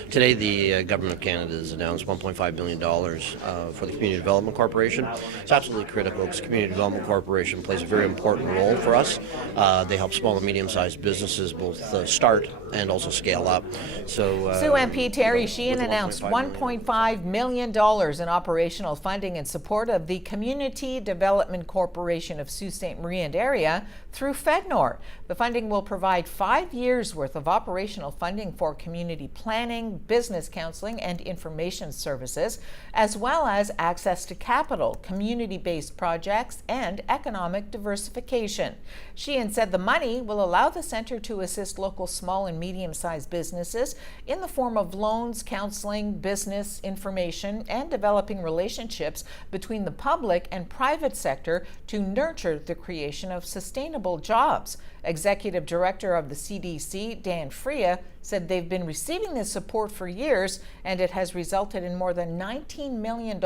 Today, the Government of Canada has announced $1.5 billion for the Community Development Corporation. It's absolutely critical because Community Development Corporation plays a very important role for us. They help small and medium-sized businesses both start and also scale up. So, Sue MP Terry Sheehan announced $1.5 million in operational funding in support of the Community Development Corporation of Sault Ste. Marie and area through FedNor. The funding will provide 5 years' worth of operational funding for community planning, business counseling, and information services, as well as access to capital, community-based projects, and economic diversification. Sheehan said the money will allow the centre to assist local small and medium-sized businesses in the form of loans, counseling, business information, and developing relationships between the public and private sector to nurture the creation of sustainable jobs. Executive Director of the CDC, Dan Freya, said they've been receiving this support for years, and it has resulted in more than $19 million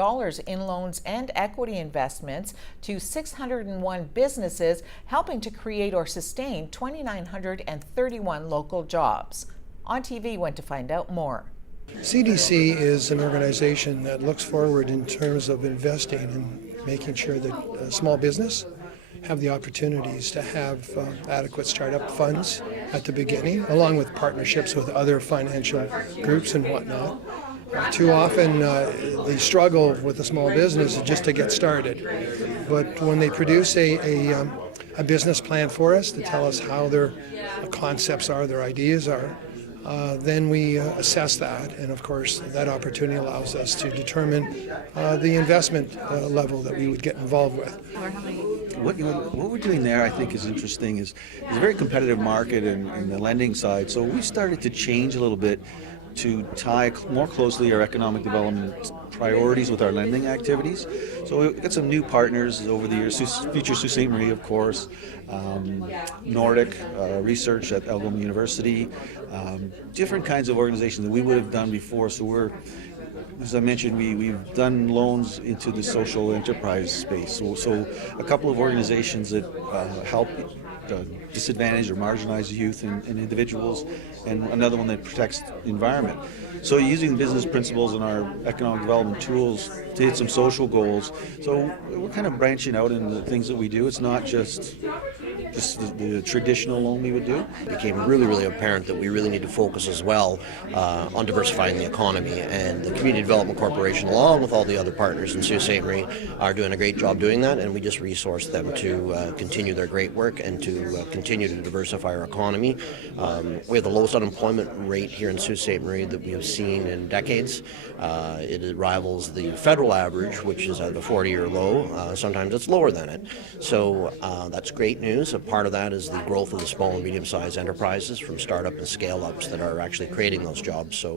in loans and equity investments to 601 businesses, helping to create or sustain 2,931 local jobs. On TV went to find out more. CDC is an organization that looks forward in terms of investing and making sure that small business have the opportunities to have adequate startup funds at the beginning, along with partnerships with other financial groups and whatnot. Too often, the struggle with a small business is just to get started. But when they produce a business plan for us to tell us how their concepts are, their ideas are, then we assess that, and of course that opportunity allows us to determine the investment level that we would get involved with. What we're doing there, I think, is interesting. Is a very competitive market in the lending side. So we started to change a little bit to tie more closely our economic development priorities with our lending activities. So we've got some new partners over the years, Future Sault Ste. Marie, of course, Nordic Research at Algoma University, different kinds of organizations that we would have done before. So we're, as I mentioned, we've done loans into the social enterprise space. So a couple of organizations that help disadvantaged or marginalized youth and individuals, and another one that protects the environment. So using business principles and our economic development tools to hit some social goals. So we're kind of branching out in the things that we do. It's not just the traditional loan we would do. It became really apparent that we really need to focus as well on diversifying the economy, and the Community Development Corporation, along with all the other partners in Sault Ste. Marie, are doing a great job doing that, and we just resource them to continue their great work and to continue to diversify our economy. We have the lowest unemployment rate here in Sault Ste. Marie that we have seen in decades. It rivals the federal average, which is at a 40-year low. Sometimes it's lower than it. So that's great news. A part of that is the growth of the small and medium-sized enterprises from startup and scale-ups that are actually creating those jobs. So